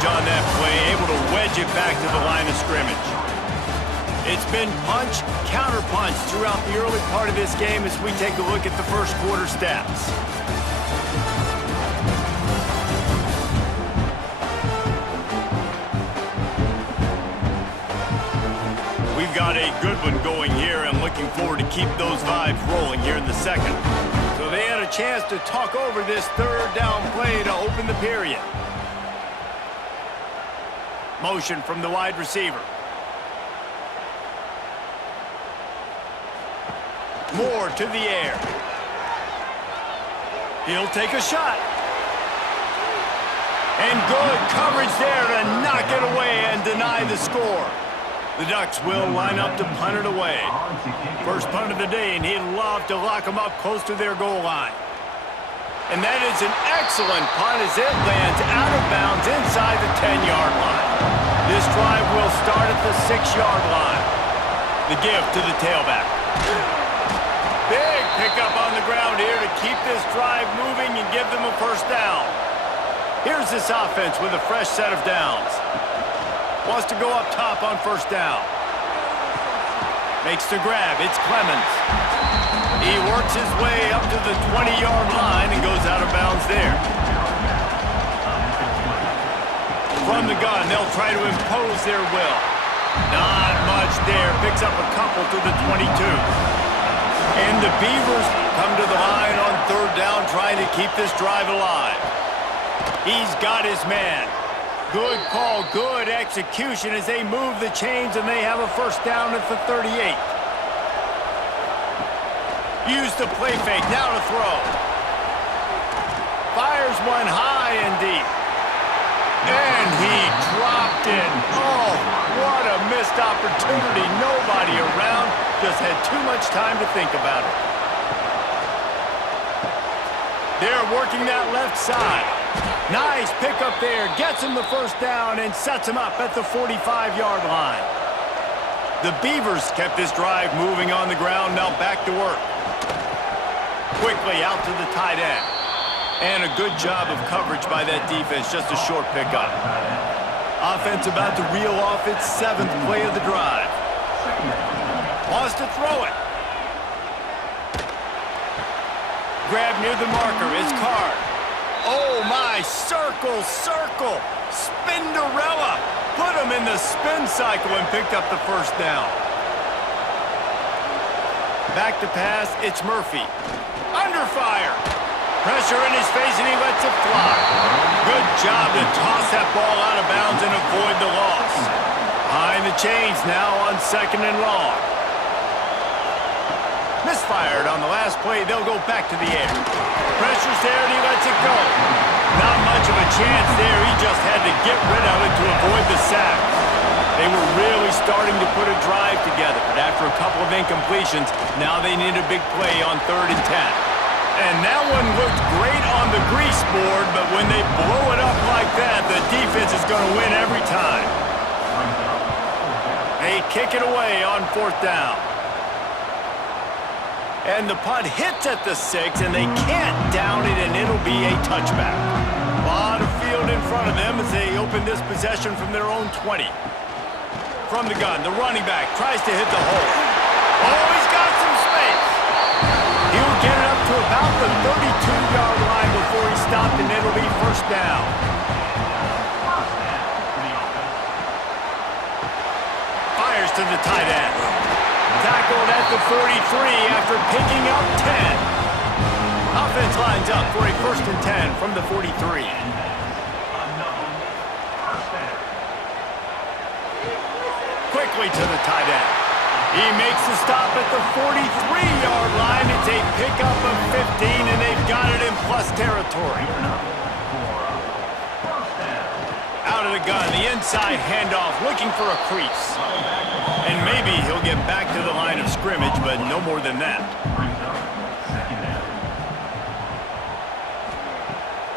coverage on that play, able to wedge it back to the line of scrimmage. It's been punch, counter-punch throughout the early part of this game as we take a look at the first quarter stats. We've got a good one going here and looking forward to keep those vibes rolling here in the second. So they had a chance to talk over this third down play to open the period. Motion from the wide receiver. Moore to the air. He'll take a shot. And good coverage there to knock it away and deny the score. The Ducks will line up to punt it away. First punt of the day, and he'd love to lock them up close to their goal line. And that is an excellent punt as it lands out of bounds inside the 10-yard line. This drive will start at the 6-yard line. The give to the tailback. Big pickup on the ground here to keep this drive moving and give them a first down. Here's this offense with a fresh set of downs. Wants to go up top on first down. Makes the grab. It's Clemens. He works his way up to the 20-yard line and goes out of bounds there. From the gun, they'll try to impose their will. Not much there. Picks up a couple to the 22. And the Beavers come to the line on third down, trying to keep this drive alive. He's got his man. Good call, good execution as they move the chains and they have a first down at the 38. Use the play fake, now to throw. Fires one high and deep. And he dropped it. Oh, what a missed opportunity. Nobody around, just had too much time to think about it. They're working that left side. Nice pickup there, gets him the first down and sets him up at the 45-yard line. The Beavers kept this drive moving on the ground, now back to work. Quickly out to the tight end. And a good job of coverage by that defense, just a short pickup. Offense about to reel off its 7th play of the drive. Wants to throw it. Grab near the marker, it's Card. Oh my, circle, circle, Spinderella. Put him in the spin cycle and picked up the first down. Back to pass, it's Murphy. Under fire. Pressure in his face and he lets it fly. Good job to toss that ball out of bounds and avoid the loss. Behind the chains now on 2nd and long. Misfired on the last play, they'll go back to the air. Pressure's there and he lets it go. Not much of a chance there, he just had to get rid of it to avoid the sack. They were really starting to put a drive together, but after a couple of incompletions, now they need a big play on 3rd and 10. And that one looked great on the grease board, but when they blow it up like that, the defense is going to win every time. They kick it away on 4th down. And the punt hits at the 6, and they can't down it, and it'll be a touchback. A lot of field in front of them as they open this possession from their own 20. From the gun, the running back tries to hit the hole. Oh, he's got some space. He'll get it up to about the 32-yard line before he stopped, and it'll be first down. Fires to the tight end. Tackled at the 43 after picking up 10. Offense lines up for a 1st and 10 from the 43. Quickly to the tight end. He makes the stop at the 43-yard line. It's a pickup of 15, and they've got it in plus territory. Out of the gun, the inside handoff, looking for a crease. And maybe he'll get back to the line of scrimmage, but no more than that.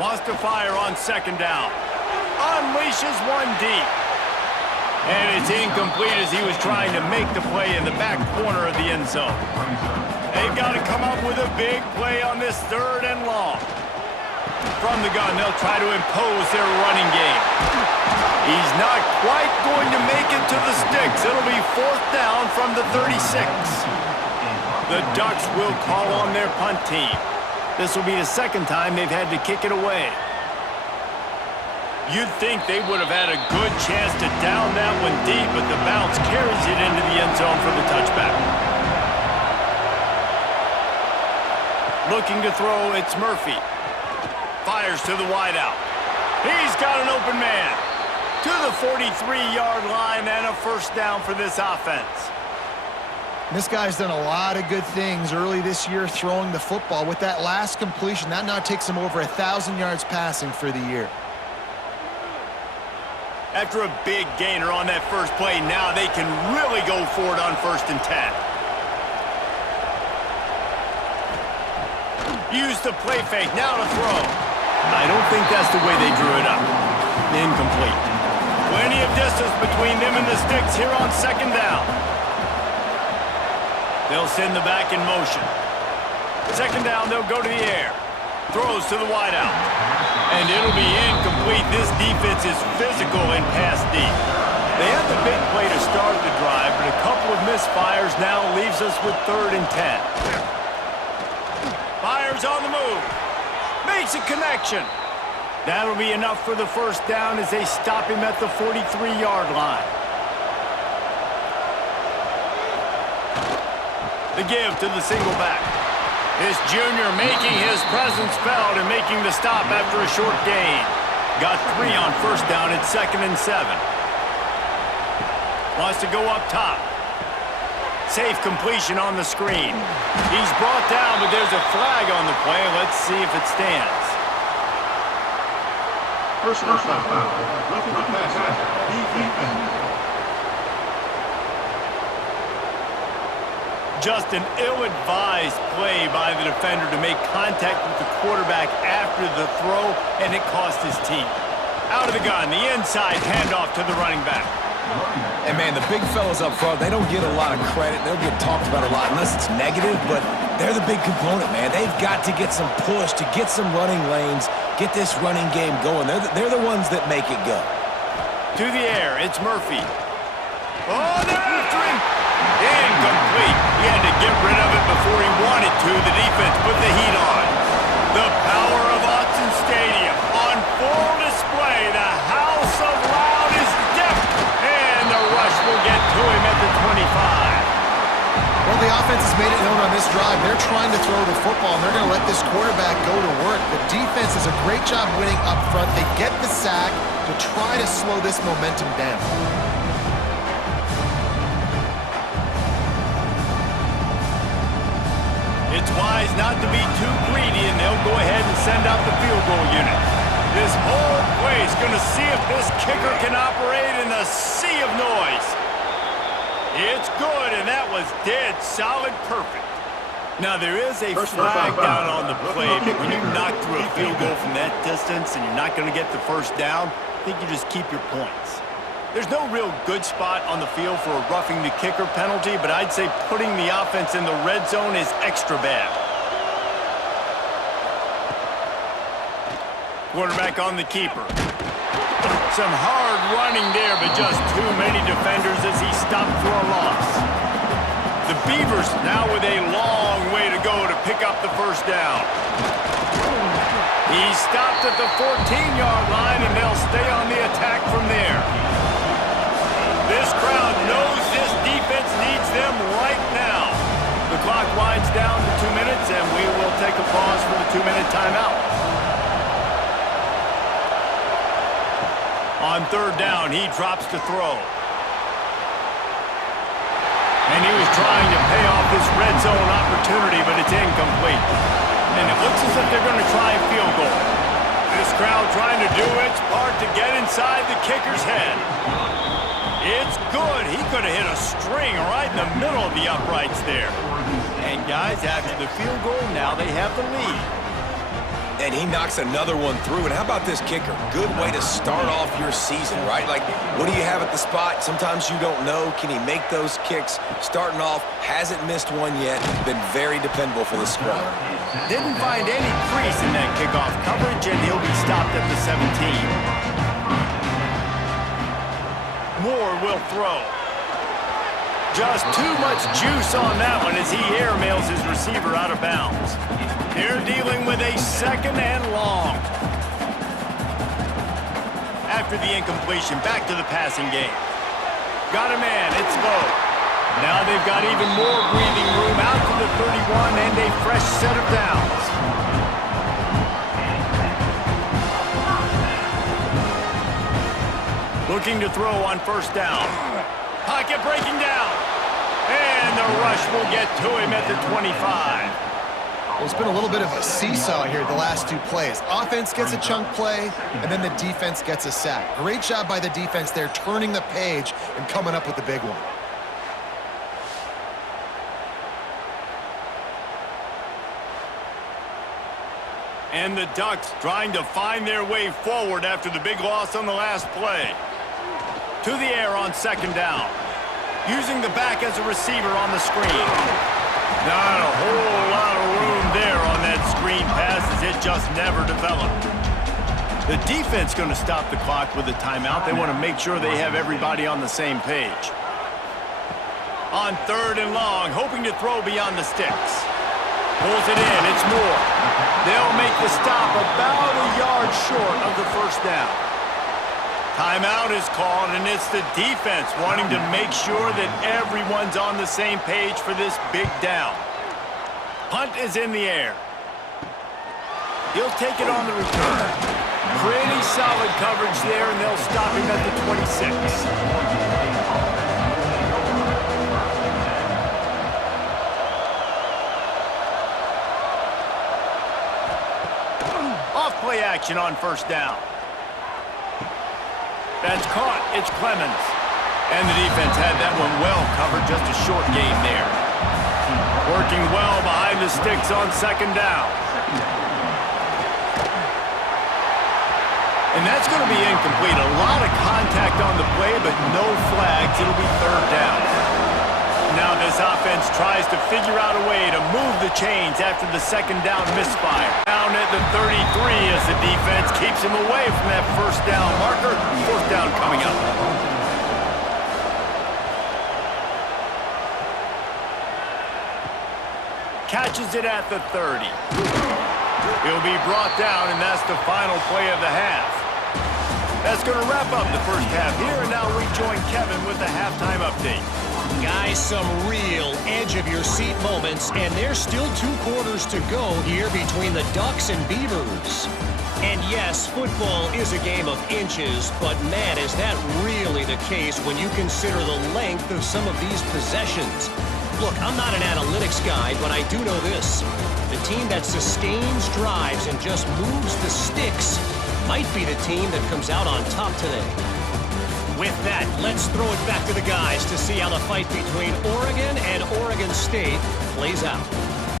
Wants to fire on 2nd down. Unleashes one deep. And it's incomplete as he was trying to make the play in the back corner of the end zone. They've got to come up with a big play on this 3rd and long. From the gun, they'll try to impose their running game. He's not quite going to make it to the sticks. It'll be 4th down from the 36. The Ducks will call on their punt team. This will be the 2nd time they've had to kick it away. You'd think they would have had a good chance to down that one deep, but the bounce carries it into the end zone for the touchback. Looking to throw, it's Murphy. Fires to the wideout. He's got an open man. To the 43-yard line and a 1st down for this offense. This guy's done a lot of good things early this year throwing the football. With that last completion, that now takes him over 1,000 yards passing for the year. After a big gainer on that first play, now they can really go for it on 1st and 10. Use the play fake, now to throw. I don't think that's the way they drew it up. Incomplete. Plenty of distance between them and the sticks here on 2nd down. They'll send the back in motion. 2nd down, they'll go to the air. Throws to the wideout. And it'll be incomplete. This defense is physical and pass deep. They had the big play to start the drive, but a couple of misfires now leaves us with 3rd and 10. Fires on the move. Makes a connection. That'll be enough for the 1st down as they stop him at the 43-yard line. The give to the single back. This junior making his presence felt and making the stop after a short gain. Got 3 on 1st down at 2nd and 7. Wants to go up top. Safe completion on the screen. He's brought down, but there's a flag on the play. Let's see if it stands. Personal foul. Roughing the passer. Defense. Just an ill-advised play by the defender to make contact with the quarterback after the throw, and it cost his team. Out of the gun, the inside handoff to the running back. And man, the big fellas up front, they don't get a lot of credit. They'll get talked about a lot unless it's negative, but they're the big component, man. They've got to get some push, to get some running lanes, get this running game going. They're the ones that make it go. To the air, it's Murphy. Oh, they're after him! Incomplete. He had to get rid of it before he wanted to. The defense put the heat on. The power of Autzen Stadium on full display. The house of loud is deaf. And the rush will get to him at the 25. Well, the offense has made it known on this drive. They're trying to throw the football, and they're going to let this quarterback go to work. The defense does a great job winning up front. They get the sack to try to slow this momentum down. It's wise not to be too greedy, and they'll go ahead and send out the field goal unit. This whole play is going to see if this kicker can operate in a sea of noise. It's good, and that was dead solid perfect. Now, there is a flag down on the play, but when you knock through a field goal from that distance and you're not going to get the 1st down, I think you just keep your points. There's no real good spot on the field for a roughing the kicker penalty, but I'd say putting the offense in the red zone is extra bad. Quarterback on the keeper. Some hard running there, but just too many defenders as he stopped for a loss. The Beavers now with a long way to go to pick up the 1st down. He stopped at the 14-yard line, and they'll stay on the attack from there. This crowd knows this defense needs them right now. The clock winds down to 2 minutes, and we will take a pause for the 2-minute timeout. On 3rd down, he drops to throw. And he was trying to pay off this red zone opportunity, but it's incomplete. And it looks as if they're going to try a field goal. This crowd trying to do its part to get inside the kicker's head. It's good. He could have hit a string right in the middle of the uprights there. And guys, after the field goal, now they have the lead. And he knocks another one through. And how about this kicker? Good way to start off your season, right? Like, what do you have at the spot? Sometimes you don't know. Can he make those kicks? Starting off, hasn't missed one yet. Been very dependable for the squad. Didn't find any crease in that kickoff coverage, and he'll be stopped at the 17. will throw. Just too much juice on that one as he airmails his receiver out of bounds. They're dealing with a second and long. After the incompletion, back to the passing game. Got a man, it's low. Now they've got even more breathing room out to the 31 and a fresh set of downs. Looking to throw on first down. Pocket breaking down. And the rush will get to him at the 25. Well, it's been a little bit of a seesaw here the last two plays. Offense gets a chunk play, and then the defense gets a sack. Great job by the defense there, turning the page and coming up with the big one. And the Ducks trying to find their way forward after the big loss on the last play. To the air on second down. Using the back as a receiver on the screen. Not a whole lot of room there on that screen pass as it just never developed. The defense going to stop the clock with a timeout. They want to make sure they have everybody on the same page. On third and long, hoping to throw beyond the sticks. Pulls it in, it's Moore. They'll make the stop about a yard short of the first down. Timeout is called, and it's the defense wanting to make sure that everyone's on the same page for this big down. Punt is in the air. He'll take it on the return. Pretty solid coverage there, and they'll stop him at the 26. Off-play action on first down. That's caught. It's Clemens. And the defense had that one well covered. Just a short gain there. Working well behind the sticks on second down. And that's going to be incomplete. A lot of contact on the play, but no flags. It'll be third down. Now this offense tries to figure out a way to move the chains after the second down misfire. Down at the 33 as the defense keeps him away from that first down marker. Fourth down coming up. Catches it at the 30. He'll be brought down, and that's the final play of the half. That's going to wrap up the first half here, and now we join Kevin with the halftime update. Guys, some real edge-of-your-seat moments, and there's still 2 quarters to go here between the Ducks and Beavers. And yes, football is a game of inches, but man, is that really the case when you consider the length of some of these possessions. Look, I'm not an analytics guy, but I do know this. The team that sustains drives and just moves the sticks might be the team that comes out on top today. With that, let's throw it back to the guys to see how the fight between Oregon and Oregon State plays out.